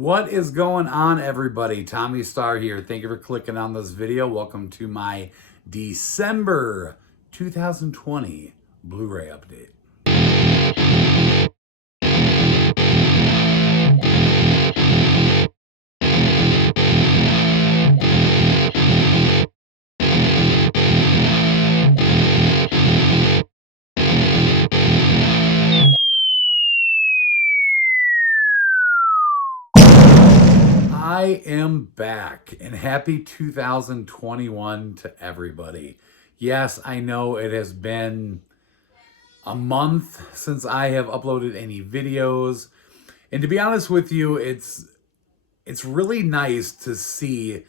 What is going on, everybody? Tommy Star here. Thank you for clicking on this video. Welcome to my December 2020 Blu Ray update. I am back, and happy 2021 to everybody. Yes, I know it has been a month since I have uploaded any videos, and to be honest with you, it's really nice to see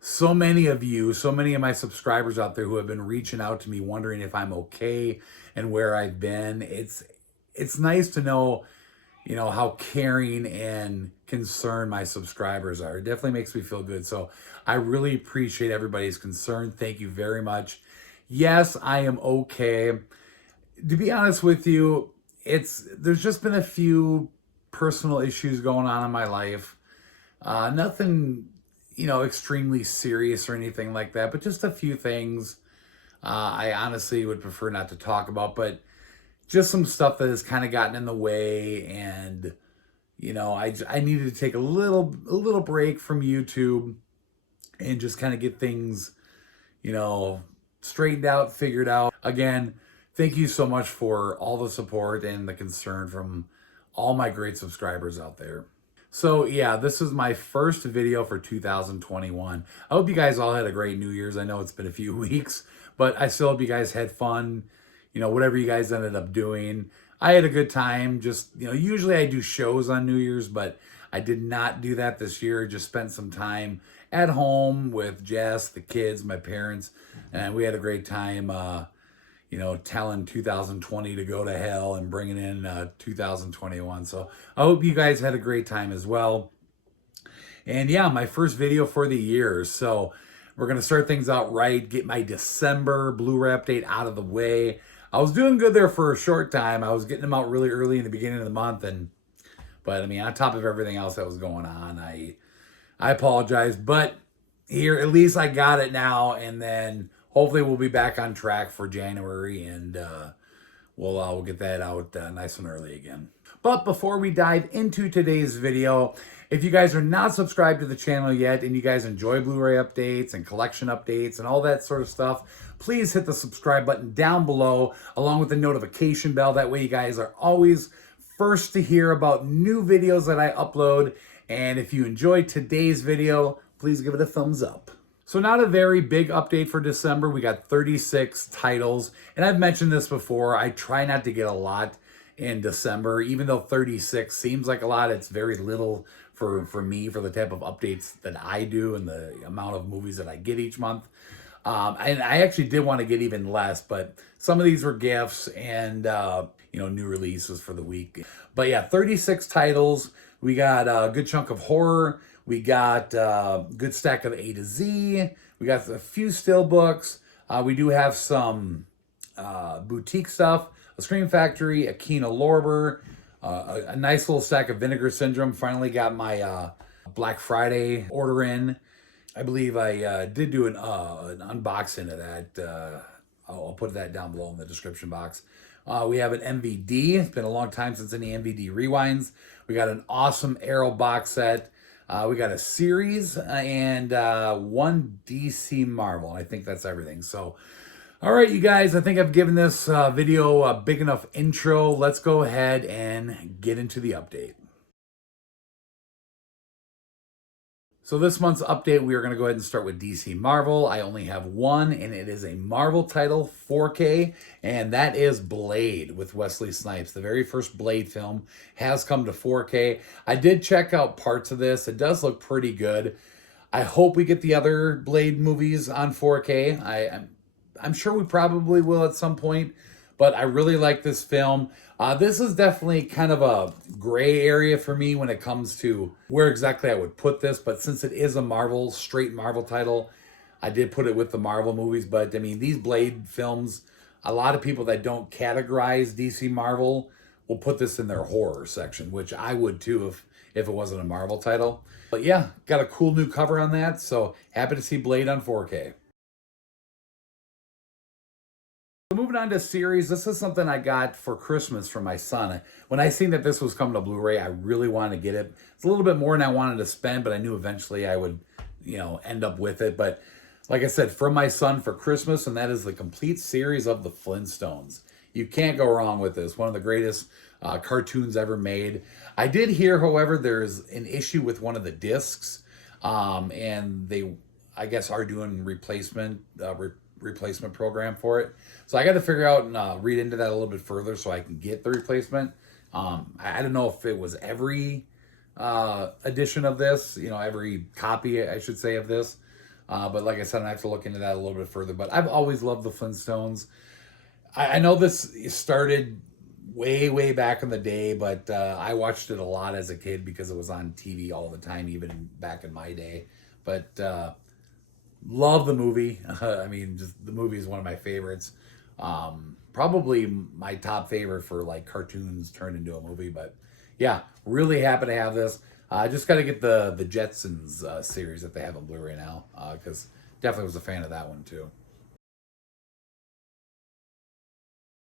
so many of you, so many of my subscribers out there who have been reaching out to me wondering if I'm okay and where I've been. It's nice to know, how caring and concerned my subscribers are. It definitely makes me feel good. So I really appreciate everybody's concern. Thank you very much. Yes, I am okay. To be honest with you, there's just been a few personal issues going on in my life. Nothing, extremely serious or anything like that, but just a few things I honestly would prefer not to talk about, but just some stuff that has kind of gotten in the way, and I needed to take a little break from YouTube and just kind of get things, straightened out, figured out. Again, thank you so much for all the support and the concern from all my great subscribers out there. So yeah, this is my first video for 2021. I hope you guys all had a great New Year's. I know it's been a few weeks, but I still hope you guys had fun. Whatever you guys ended up doing. I had a good time. Just, usually I do shows on New Year's, but I did not do that this year. Just spent some time at home with Jess, the kids, my parents, and we had a great time, telling 2020 to go to hell and bringing in 2021. So I hope you guys had a great time as well. And yeah, my first video for the year. So we're going to start things out right, get my December Blu Ray update out of the way. I was doing good there for a short time. I was getting them out really early in the beginning of the month, but on top of everything else that was going on, I apologize. But here, at least I got it now, and then hopefully we'll be back on track for January, and we'll get that out nice and early again. But before we dive into today's video, if you guys are not subscribed to the channel yet and you guys enjoy Blu-ray updates and collection updates and all that sort of stuff, please hit the subscribe button down below along with the notification bell. That way you guys are always first to hear about new videos that I upload. And if you enjoyed today's video, please give it a thumbs up. So not a very big update for December. We got 36 titles. And I've mentioned this before, I try not to get a lot in December. Even though 36 seems like a lot, it's very little for me, for the type of updates that I do and the amount of movies that I get each month. And I actually did want to get even less, but some of these were gifts and, new releases for the week. But yeah, 36 titles. We got a good chunk of horror. We got a good stack of A to Z. We got a few steelbooks. We do have some boutique stuff. A Scream Factory, a Kino Lorber, a nice little stack of Vinegar Syndrome. Finally got my Black Friday order in. I believe I did do an unboxing of that. I'll put that down below in the description box. We have an MVD. It's been a long time since any MVD rewinds. We got an awesome Arrow box set. We got a series and one DC Marvel. I think that's everything. So, all right, you guys, I think I've given this video a big enough intro. Let's go ahead and get into the update. So this month's update, we are going to go ahead and start with DC Marvel. I only have one, and it is a Marvel title, 4K, and that is Blade with Wesley Snipes. The very first Blade film has come to 4K. I did check out parts of this. It does look pretty good. I hope we get the other Blade movies on 4K. I'm sure we probably will at some point, but I really like this film. This is definitely kind of a gray area for me when it comes to where exactly I would put this, but since it is a straight Marvel title, I did put it with the Marvel movies. But these Blade films, a lot of people that don't categorize DC Marvel will put this in their horror section, which I would too if it wasn't a Marvel title. But yeah, got a cool new cover on that, so happy to see Blade on 4K. So moving on to series, this is something I got for Christmas from my son. When I seen that this was coming to Blu-ray, I really wanted to get it. It's a little bit more than I wanted to spend, but I knew eventually I would, end up with it. But like I said, from my son for Christmas, and that is the complete series of the Flintstones. You can't go wrong with this. One of the greatest cartoons ever made. I did hear, however, there's an issue with one of the discs, and they, I guess, are doing replacement program for it. So I got to figure out and read into that a little bit further so I can get the replacement. I don't know if it was every edition of this, every copy, I should say, of this. But like I said, I have to look into that a little bit further. But I've always loved the Flintstones. I know this started way back in the day, but I watched it a lot as a kid because it was on TV all the time, even back in my day. But love the movie. I mean, just the movie is one of my favorites. Probably my top favorite for like cartoons turned into a movie. But yeah, really happy to have this. I just got to get the Jetsons series that they have on Blu-ray now, because definitely was a fan of that one too.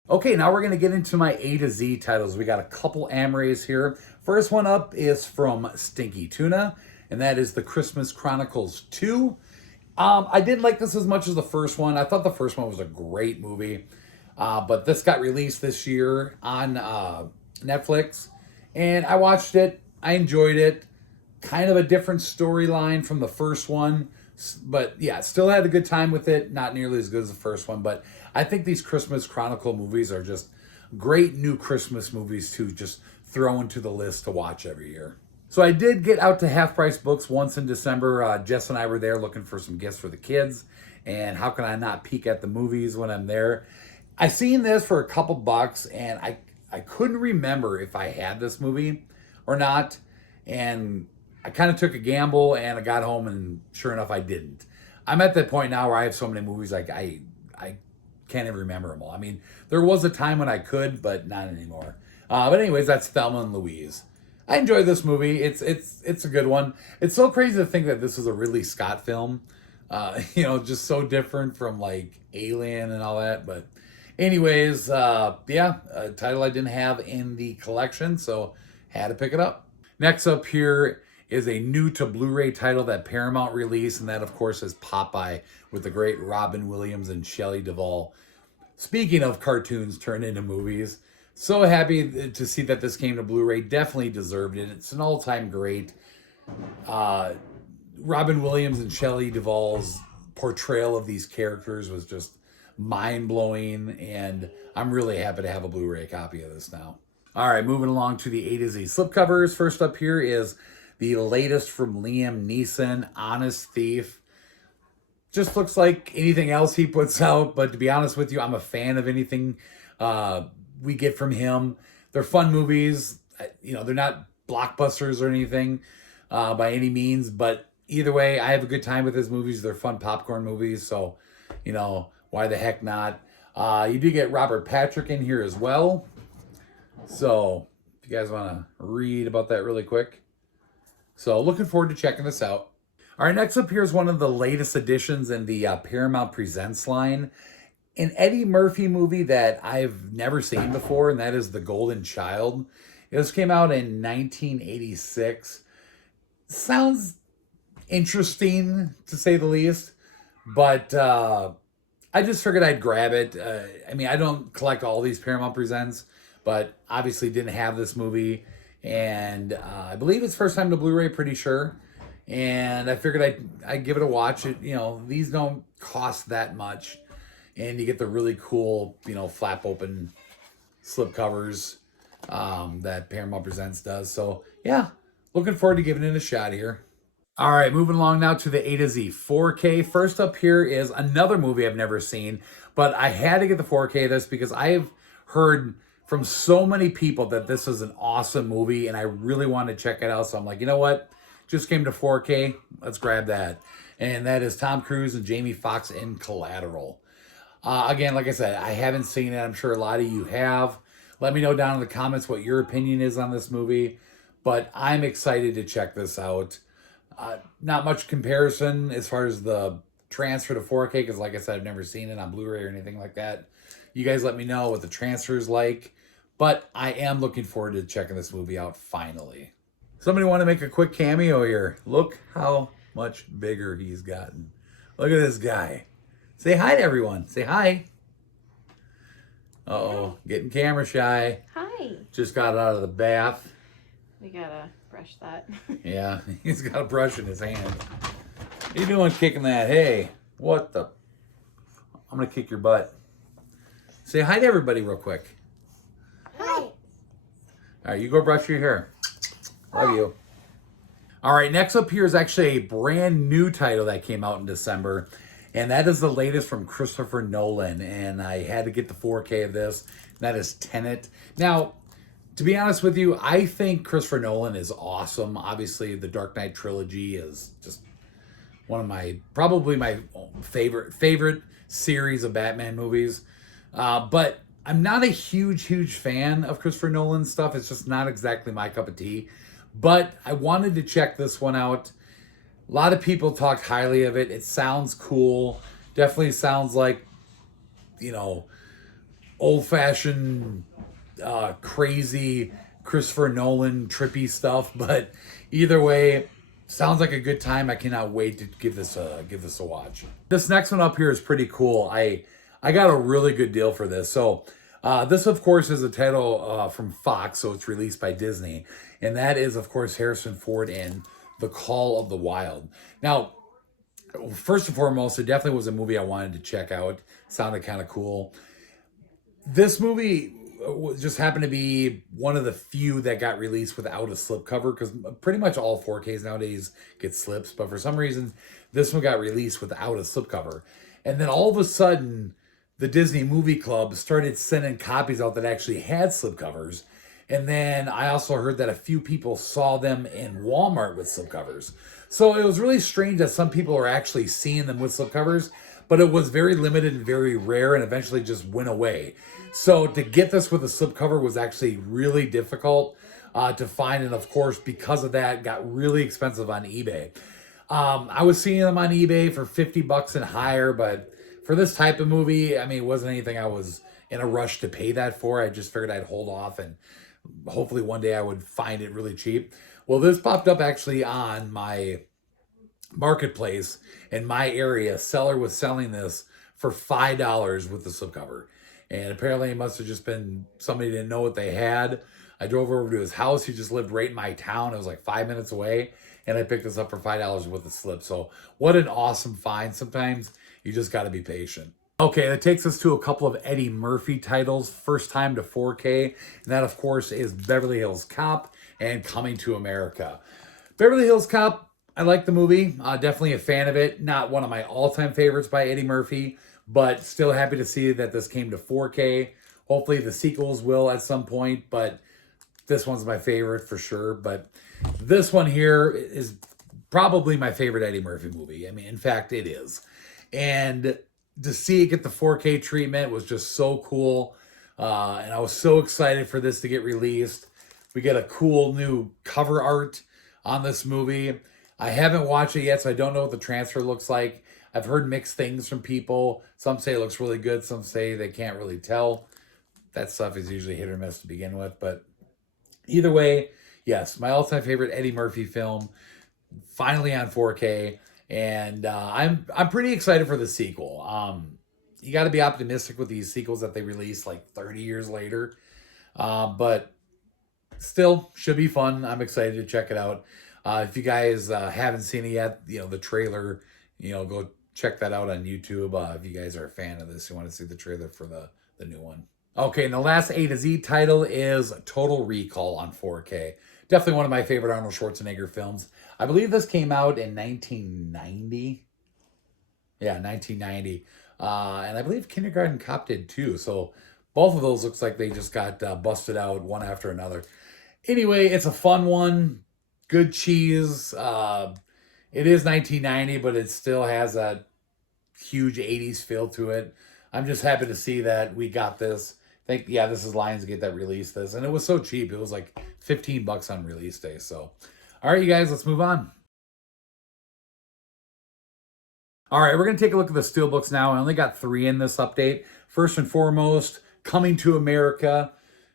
Okay, now we're going to get into my A to Z titles. We got a couple Amrays here. First one up is from Stinky Tuna, and that is the Christmas Chronicles 2. I didn't like this as much as the first one. I thought the first one was a great movie, but this got released this year on Netflix, and I watched it. I enjoyed it. Kind of a different storyline from the first one, but yeah, still had a good time with it. Not nearly as good as the first one, but I think these Christmas Chronicle movies are just great new Christmas movies to just throw into the list to watch every year. So I did get out to Half Price Books once in December. Jess and I were there looking for some gifts for the kids, and how can I not peek at the movies when I'm there? I seen this for a couple bucks, and I couldn't remember if I had this movie or not, and I kind of took a gamble, and I got home, and sure enough, I didn't. I'm at that point now where I have so many movies, like I can't even remember them all. I mean, there was a time when I could, but not anymore. But anyways, that's Thelma and Louise. I enjoyed this movie. It's a good one. It's so crazy to think that this is a Ridley Scott film. Just so different from like Alien and all that. But anyways, yeah, a title I didn't have in the collection, so had to pick it up. Next up here is a new to Blu-ray title that Paramount released, and that of course is Popeye with the great Robin Williams and Shelley Duvall. Speaking of cartoons turned into movies, so happy to see that this came to Blu-ray. Definitely deserved it. It's an all-time great. Robin Williams and Shelley Duvall's portrayal of these characters was just mind-blowing, and I'm really happy to have a Blu-ray copy of this now. All right, moving along to the A to Z slipcovers. First up here is the latest from Liam Neeson, Honest Thief. Just looks like anything else he puts out, but to be honest with you, I'm a fan of anything we get from him. They're fun movies. They're not blockbusters or anything by any means, but either way, I have a good time with his movies. They're fun popcorn movies, so, why the heck not? You do get Robert Patrick in here as well. So, if you guys want to read about that really quick. So, looking forward to checking this out. All right, next up here is one of the latest additions in the Paramount Presents line. An Eddie Murphy movie that I've never seen before, and that is The Golden Child. This came out in 1986. Sounds interesting, to say the least, but I just figured I'd grab it. I don't collect all these Paramount Presents, but obviously didn't have this movie, and I believe it's first time to Blu-ray, pretty sure. And I figured I'd give it a watch. These don't cost that much, and you get the really cool, flap open slip covers that Paramount Presents does. So yeah, looking forward to giving it a shot here. All right, moving along now to the A to Z 4K. First up here is another movie I've never seen, but I had to get the 4K of this because I've heard from so many people that this is an awesome movie, and I really want to check it out. So I'm like, you know what? Just came to 4K. Let's grab that. And that is Tom Cruise and Jamie Foxx in Collateral. Again, like I said, I haven't seen it. I'm sure a lot of you have. Let me know down in the comments what your opinion is on this movie. but I'm excited to check this out. Not much comparison as far as the transfer to 4K, because like I said, I've never seen it on Blu Ray or anything like that. You guys let me know what the transfer is like, but I am looking forward to checking this movie out finally. Somebody want to make a quick cameo here. Look how much bigger he's gotten. Look at this guy. Say hi to everyone. Say hi. Uh-oh, getting camera shy. Hi. Just got out of the bath. We gotta brush that. Yeah, he's got a brush in his hand. What you doing kicking that? Hey, what the? I'm gonna kick your butt. Say hi to everybody real quick. Hi. All right, you go brush your hair. Love you. All right, next up here is actually a brand new title that came out in December, and that is the latest from Christopher Nolan, and I had to get the 4K of this, and that is Tenet. Now, to be honest with you, I think Christopher Nolan is awesome. Obviously, the Dark Knight trilogy is just one of probably my favorite series of Batman movies. But I'm not a huge fan of Christopher Nolan's stuff. It's just not exactly my cup of tea. But I wanted to check this one out. A lot of people talked highly of it. It sounds cool. Definitely sounds like, you know, old-fashioned, crazy Christopher Nolan trippy stuff. But either way, sounds like a good time. I cannot wait to give this a watch. This next one up here is pretty cool. I got a really good deal for this. So this, of course, is a title from Fox, so it's released by Disney. And that is, of course, Harrison Ford in The Call of the Wild. Now, first and foremost, it definitely was a movie I wanted to check out. Sounded kind of cool. This movie just happened to be one of the few that got released without a slipcover, because pretty much all 4Ks nowadays get slips, but for some reason, this one got released without a slipcover. And then all of a sudden, the Disney Movie Club started sending copies out that actually had slipcovers. And then I also heard that a few people saw them in Walmart with slipcovers. So it was really strange that some people are actually seeing them with slipcovers, but it was very limited and very rare and eventually just went away. So to get this with a slipcover was actually really difficult to find. And of course, because of that, got really expensive on eBay. I was seeing them on eBay for $50 and higher, but for this type of movie, I mean, it wasn't anything I was in a rush to pay that for. I just figured I'd hold off and hopefully one day I would find it really cheap. Well, this popped up actually on my marketplace in my area. Seller was selling this for $5 with the slipcover. And apparently it must have just been somebody didn't know what they had. I drove over to his house. He just lived right in my town. It was like 5 minutes away. And I picked this up for $5 with a slip. So what an awesome find. Sometimes you just got to be patient. Okay, that takes us to a couple of Eddie Murphy titles. First time to 4K. And that, of course, is Beverly Hills Cop and Coming to America. Beverly Hills Cop, I like the movie. Definitely a fan of it. Not one of my all-time favorites by Eddie Murphy, but still happy to see that this came to 4K. Hopefully the sequels will at some point, but this one's my favorite for sure. But this one here is probably my favorite Eddie Murphy movie. I mean, in fact, it is. And to see it get the 4K treatment was just so cool. And I was so excited for this to get released. We get a cool new cover art on this movie. I haven't watched it yet, so I don't know what the transfer looks like. I've heard mixed things from people. Some say it looks really good. Some say they can't really tell. That stuff is usually hit or miss to begin with. But either way, yes, my all-time favorite Eddie Murphy film. Finally on 4K. And I'm pretty excited for the sequel. You got to be optimistic with these sequels that they release like 30 years later. But still, should be fun. I'm excited to check it out. If you guys haven't seen it yet, you know, the trailer, you know, go check that out on YouTube. If you guys are a fan of this, you want to see the trailer for the new one. Okay, and the last A to Z title is Total Recall on 4K. Definitely one of my favorite Arnold Schwarzenegger films. I believe this came out in 1990. Yeah, 1990. And I believe Kindergarten Cop did too. So both of those looks like they just got busted out one after another. Anyway, it's a fun one. Good cheese. It is 1990, but it still has that huge 80s feel to it. I'm just happy to see that we got this think, yeah, this is Lionsgate that released this. And it was so cheap. It was like $15 on release day. So, all right, you guys, let's move on. All right, we're going to take a look at the steelbooks now. I only got 3 in this update. First and foremost, Coming to America.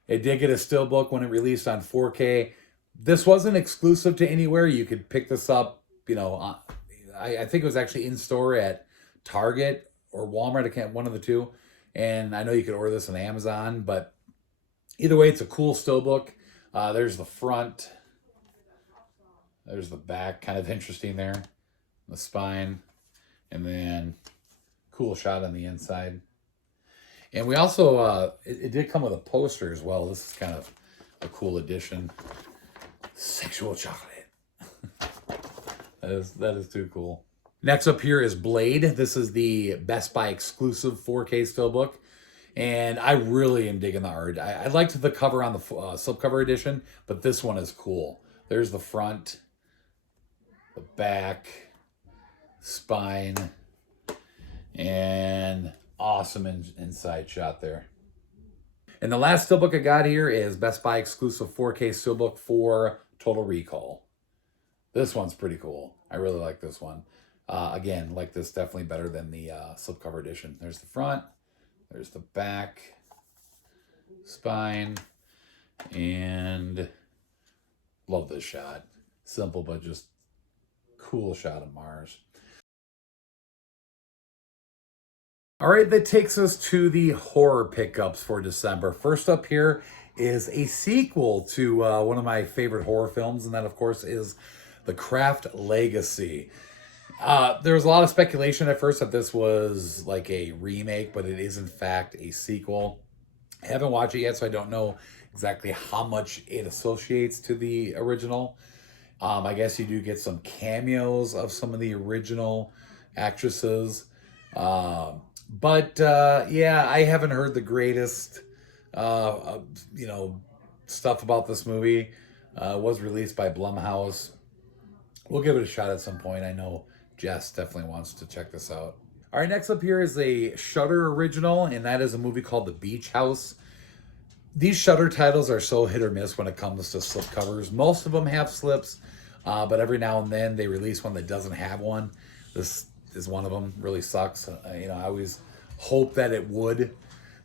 It did get a steelbook when it released on 4K. This wasn't exclusive to anywhere. You could pick this up, you know, I think it was actually in store at Target or Walmart. I can't, one of the two. And I know you could order this on Amazon, but either way, it's a cool steelbook. There's the front. There's the back, kind of interesting there. The spine. And then cool shot on the inside. And we also, it did come with a poster as well. This is kind of a cool addition. Sexual chocolate. That is too cool. Next up here is Blade. This is the Best Buy exclusive 4K steelbook. And I really am digging the art. I liked the cover on the slipcover edition, but this one is cool. There's the front, the back, spine, and awesome inside shot there. And the last steelbook I got here is Best Buy exclusive 4K steelbook for Total Recall. This one's pretty cool. I really like this one. Again, like this definitely better than the slipcover edition. There's the front, there's the back, spine, and love this shot. Simple, but just cool shot of Mars. All right, that takes us to the horror pickups for December. First up here is a sequel to one of my favorite horror films, and that, of course, is The Craft Legacy. There was a lot of speculation at first that this was like a remake, but it is, in fact, a sequel. I haven't watched it yet, so I don't know exactly how much it associates to the original. I guess you do get some cameos of some of the original actresses. But yeah, I haven't heard the greatest, stuff about this movie. It was released by Blumhouse. We'll give it a shot at some point. I know Jess definitely wants to check this out. All right, next up here is a Shudder original, and that is a movie called The Beach House. These Shudder titles are so hit or miss when it comes to slipcovers. Most of them have slips, but every now and then they release one that doesn't have one. This is one of them. Really sucks. I always hope that it would.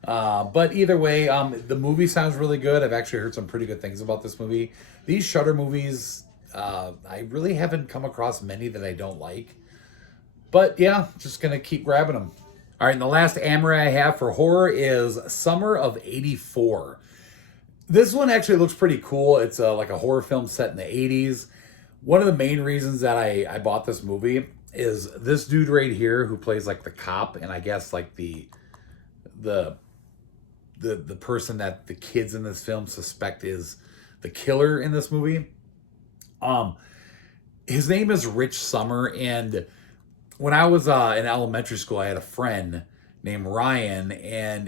But either way, the movie sounds really good. I've actually heard some pretty good things about this movie. These Shudder movies, I really haven't come across many that I don't like. But yeah, just going to keep grabbing them. All right, and the last Amore I have for horror is Summer of '84. This one actually looks pretty cool. It's like a horror film set in the 80s. One of the main reasons that I bought this movie is this dude right here who plays like the cop, and I guess like the person that the kids in this film suspect is the killer in this movie. His name is Rich Summer, and when I was in elementary school, I had a friend named Ryan, and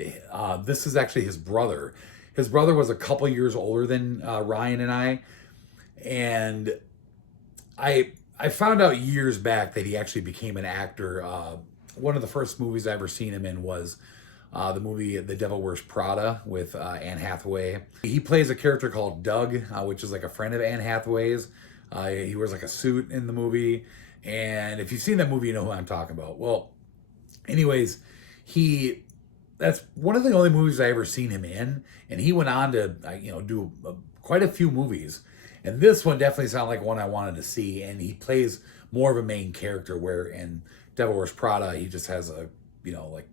this is actually his brother. His brother was a couple years older than Ryan and I, and I found out years back that he actually became an actor. One of the first movies I ever seen him in was the movie The Devil Wears Prada with Anne Hathaway. He plays a character called Doug, which is like a friend of Anne Hathaway's. He wears like a suit in the movie. And if you've seen that movie, you know who I'm talking about. Well, anyways, that's one of the only movies I ever seen him in. And he went on to, do quite a few movies. And this one definitely sounded like one I wanted to see. And he plays more of a main character, where in Devil Wears Prada, he just has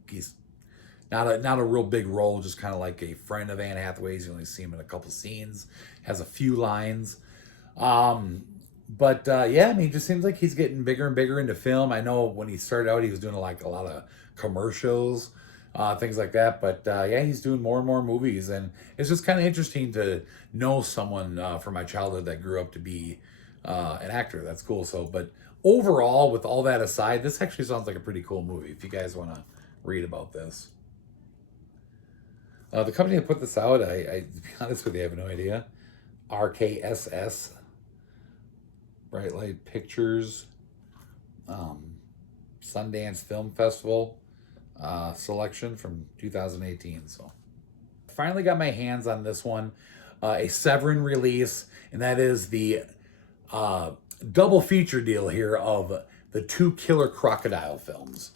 he's not a real big role, just kind of like a friend of Anne Hathaway's. You only see him in a couple scenes, has a few lines. But yeah, I mean, it just seems like he's getting bigger and bigger into film. I know when he started out, he was doing like a lot of commercials, things like that. But yeah, he's doing more and more movies, and it's just kind of interesting to know someone from my childhood that grew up to be an actor. That's cool. So, but overall, with all that aside, this actually sounds like a pretty cool movie. If you guys want to read about this, the company that put this out, to be honest with you, I have no idea. RKSS. Bright Light Pictures, Sundance Film Festival selection from 2018. So finally got my hands on this one, a Severin release, and that is the double feature deal here of the two Killer Crocodile films.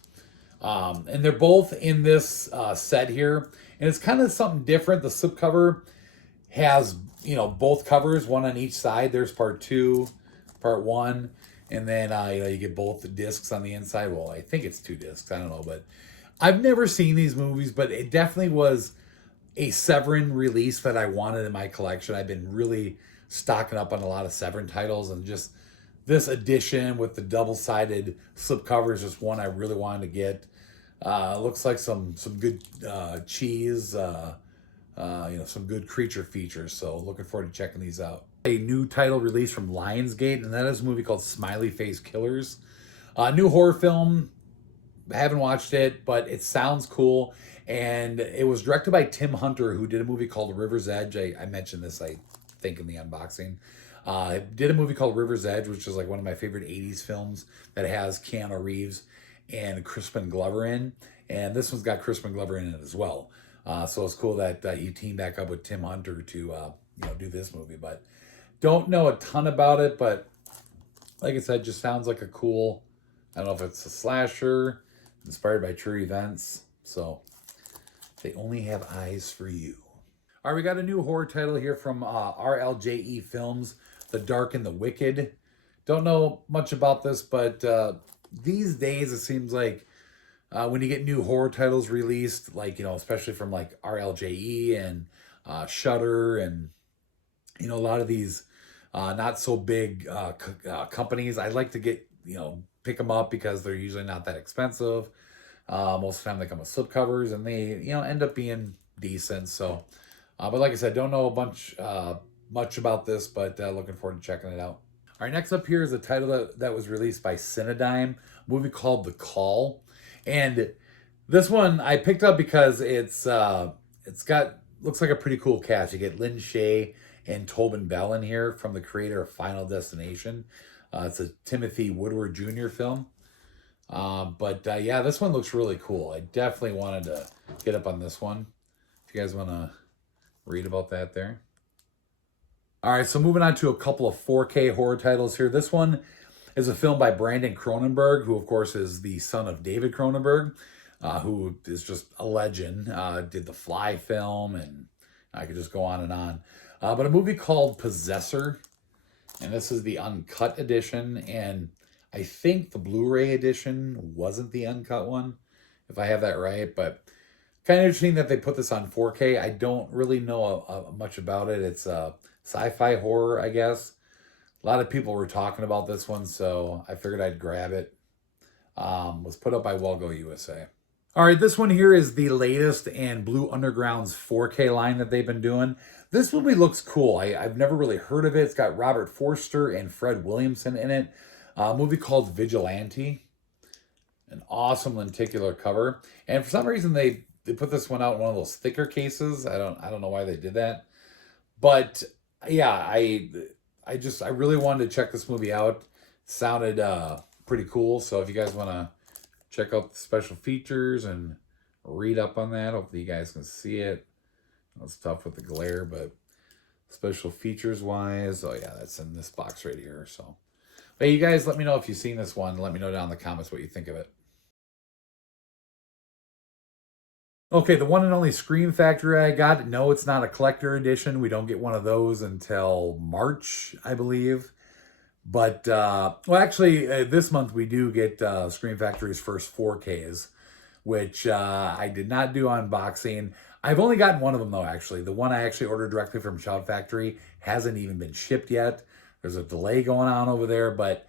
And they're both in this set here, and it's kind of something different. The slipcover has, you know, both covers, one on each side. There's part 2, part 1, and then you know, you get both the discs on the inside. Well, I think it's 2 discs. I don't know, but I've never seen these movies, but it definitely was a Severin release that I wanted in my collection. I've been really stocking up on a lot of Severin titles, and just this edition with the double-sided slipcover is just one I really wanted to get. Looks like some good cheese, you know, some good creature features. So looking forward to checking these out. A new title release from Lionsgate, and that is a movie called Smiley Face Killers. New horror film. Haven't watched it, but it sounds cool. And it was directed by Tim Hunter, who did a movie called River's Edge. I mentioned this, I think, in the unboxing. Did a movie called River's Edge, which is like one of my favorite 80s films that has Keanu Reeves and Crispin Glover in. And this one's got Crispin Glover in it as well. So it's cool that he teamed back up with Tim Hunter to you know, do this movie. But don't know a ton about it, but like I said, just sounds like a cool, I don't know if it's a slasher, inspired by true events. So they only have eyes for you. All right, we got a new horror title here from RLJE Films, The Dark and the Wicked. Don't know much about this, but these days it seems like when you get new horror titles released, like, you know, especially from like RLJE and Shudder and, you know, a lot of these not so big companies, I like to get, you know, pick them up because they're usually not that expensive. Most of the time they come with slipcovers, and they, you know, end up being decent. So, but like I said, don't know much about this, but looking forward to checking it out. All right, next up here is a title that was released by Cinedigm, a movie called The Call. And this one I picked up because it's got, looks like a pretty cool cast. You get Lynn Shay and Tobin Bell in here from the creator of Final Destination. It's a Timothy Woodward Jr. film. But yeah, this one looks really cool. I definitely wanted to get up on this one. If you guys want to read about that there. All right, so moving on to a couple of 4K horror titles here. This one is a film by Brandon Cronenberg, who of course is the son of David Cronenberg, who is just a legend. Did the Fly film, and I could just go on and on. But a movie called Possessor, and this is the uncut edition, and I think the Blu Ray edition wasn't the uncut one, if I have that right, but kind of interesting that they put this on 4K. I don't really know much about it. It's sci-fi horror, I guess. A lot of people were talking about this one, so I figured I'd grab it. Was put up by Wellgo USA. All right, this one here is the latest in Blue Underground's 4K line that they've been doing. This movie looks cool. I've never really heard of it. It's got Robert Forster and Fred Williamson in it. A movie called Vigilante. An awesome lenticular cover. And for some reason, they put this one out in one of those thicker cases. I don't know why they did that. But yeah, I really wanted to check this movie out. It sounded pretty cool. So if you guys want to check out the special features and read up on that, hopefully you guys can see it. It's tough with the glare, but special features wise, oh yeah, that's in this box right here. So, hey, you guys, let me know if you've seen this one. Let me know down in the comments what you think of it. Okay, the one and only Scream Factory I got. No, it's not a collector edition. We don't get one of those until March, I believe. But, well, actually, this month we do get Scream Factory's first 4Ks, which I did not do unboxing. I've only gotten one of them, though, actually. The one I actually ordered directly from Shout Factory hasn't even been shipped yet. There's a delay going on over there, but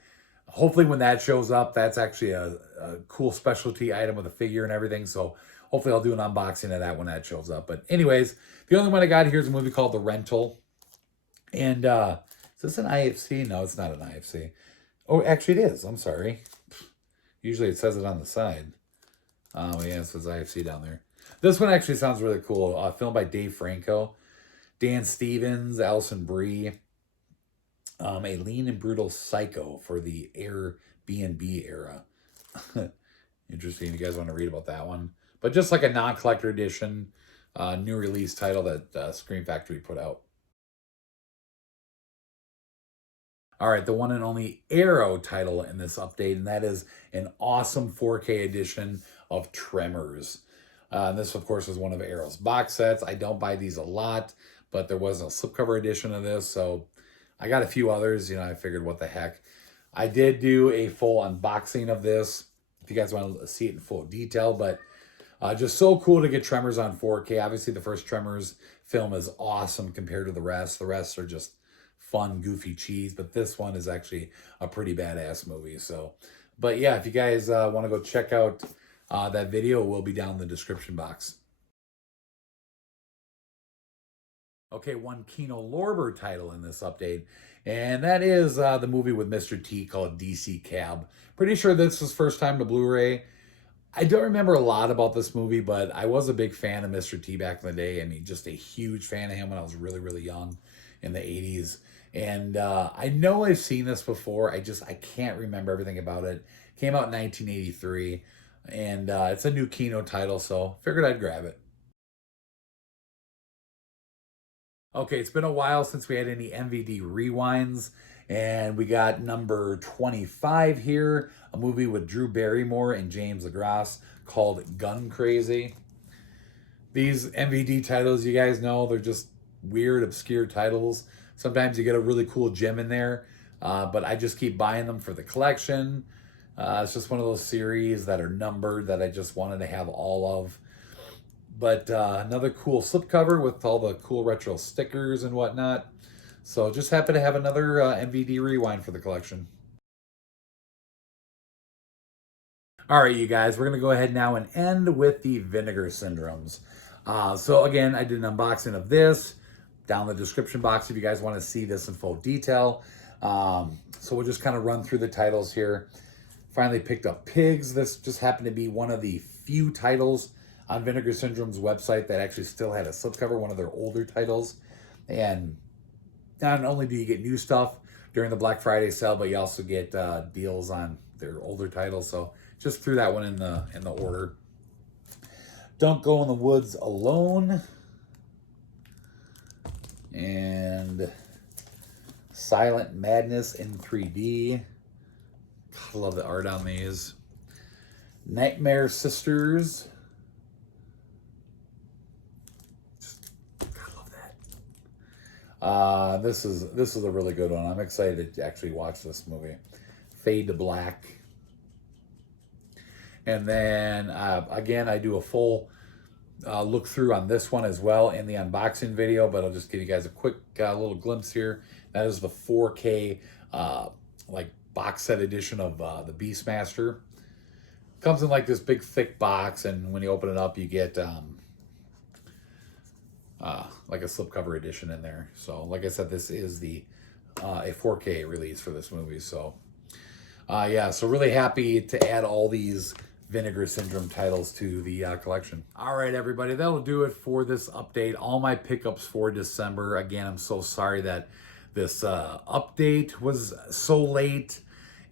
hopefully when that shows up, that's actually a cool specialty item with a figure and everything. So hopefully I'll do an unboxing of that when that shows up. But anyways, the only one I got here is a movie called The Rental. And is this an IFC? No, it's not an IFC. Oh, actually it is. I'm sorry. Usually it says it on the side. Oh, yeah, it says IFC down there. This one actually sounds really cool. Filmed by Dave Franco, Dan Stevens, Alison Brie. A lean and brutal psycho for the Airbnb era. Interesting. You guys want to read about that one? But just like a non-collector edition, new release title that Scream Factory put out. All right, the one and only Arrow title in this update, and that is an awesome 4K edition of Tremors. This, of course, is one of Arrow's box sets. I don't buy these a lot, but there was a slipcover edition of this, so I got a few others. I figured, what the heck. I did do a full unboxing of this, if you guys want to see it in full detail, but just so cool to get Tremors on 4K. Obviously, the first Tremors film is awesome compared to the rest. The rest are just fun, goofy cheese, but this one is actually a pretty badass movie. So, but yeah, if you guys want to go check out that video, it will be down in the description box. Okay, one Kino Lorber title in this update, and that is the movie with Mr. T called DC Cab. Pretty sure this is first time to Blu-ray. I don't remember a lot about this movie, but I was a big fan of Mr. T back in the day. I mean, just a huge fan of him when I was really, really young in the 80s. And I know I've seen this before. I can't remember everything about it. Came out in 1983, and it's a new Kino title, so figured I'd grab it. Okay, it's been a while since we had any MVD rewinds, and we got number 25 here, a movie with Drew Barrymore and James LaGrasse called Gun Crazy. These MVD titles, you guys know, they're just weird, obscure titles. Sometimes you get a really cool gem in there, but I just keep buying them for the collection. It's just one of those series that are numbered that I just wanted to have all of. But another cool slipcover with all the cool retro stickers and whatnot. So just happen to have another MVD rewind for the collection. All right, you guys, we're going to go ahead now and end with the Vinegar Syndromes. So again, I did an unboxing of this down in the description box if you guys want to see this in full detail. So we'll just kind of run through the titles here. Finally picked up Pigs. This just happened to be one of the few titles on Vinegar Syndrome's website that actually still had a slipcover, one of their older titles. And not only do you get new stuff during the Black Friday sale, but you also get deals on their older titles. So just threw that one in the order. Don't Go in the Woods Alone. And Silent Madness in 3D. I love the art on these. Nightmare Sisters. I love that. This is a really good one. I'm excited to actually watch this movie. Fade to Black. And then again, I do a full look through on this one as well in the unboxing video, but I'll just give you guys a quick little glimpse here. That is the 4K like box set edition of the Beastmaster. Comes in like this big thick box, and when you open it up, you get like a slipcover edition in there. So like I said, this is the a 4K release for this movie. So yeah, so really happy to add all these Vinegar Syndrome titles to the collection. All right, everybody, that'll do it for this update. All my pickups for December. Again, I'm so sorry that this update was so late.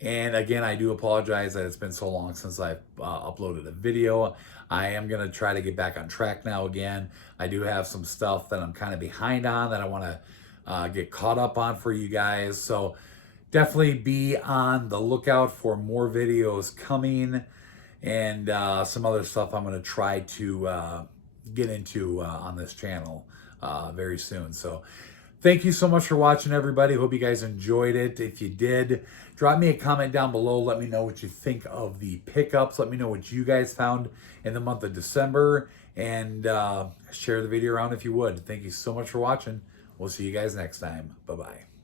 And again, I do apologize that it's been so long since I've uploaded a video. I am going to try to get back on track now again. I do have some stuff that I'm kind of behind on that I want to get caught up on for you guys. So definitely be on the lookout for more videos coming, and some other stuff I'm going to try to get into on this channel very soon. So thank you so much for watching, everybody. Hope you guys enjoyed it. If you did, drop me a comment down below. Let me know what you think of the pickups. Let me know what you guys found in the month of December, and share the video around if you would. Thank you so much for watching. We'll see you guys next time. Bye-bye.